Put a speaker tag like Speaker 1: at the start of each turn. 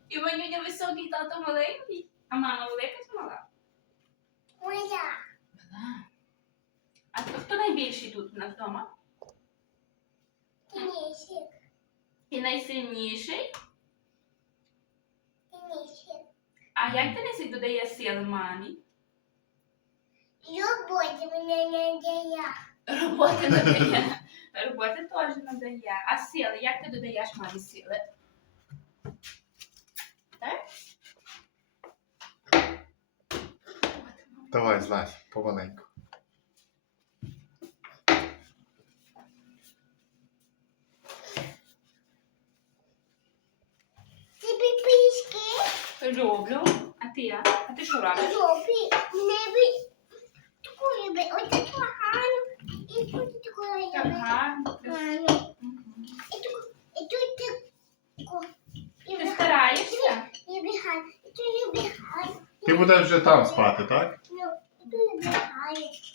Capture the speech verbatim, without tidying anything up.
Speaker 1: І Ванюня високий, тато маленький. А мама велика чи мала?
Speaker 2: Моя.
Speaker 1: А хто, хто найбільший тут у нас вдома?
Speaker 2: Денисик.
Speaker 1: Ти найсильніший?
Speaker 2: Денисик.
Speaker 1: А як Денисик додає сили мамі?
Speaker 2: Роботи мене не дає.
Speaker 1: Роботи надає. Роботи теж надає. А сили? Як ти додаєш мамі сили? Так?
Speaker 3: Давай, злазь, помаленьку.
Speaker 2: Тобі пішки?
Speaker 1: Люблю. А ти як? А ти що робиш?
Speaker 2: Тобі не би. Таку люби. Ось таку гарну. І тут таку
Speaker 1: Так
Speaker 2: люби.
Speaker 1: гарно.
Speaker 2: Гарно.
Speaker 1: Мгм.
Speaker 2: І тут, і тут таку.
Speaker 1: Ти стараєшся?
Speaker 2: Люби гарно. І тут люби гарно.
Speaker 3: Ти будеш вже там спати, так?
Speaker 2: Ну, і тут люби гарно.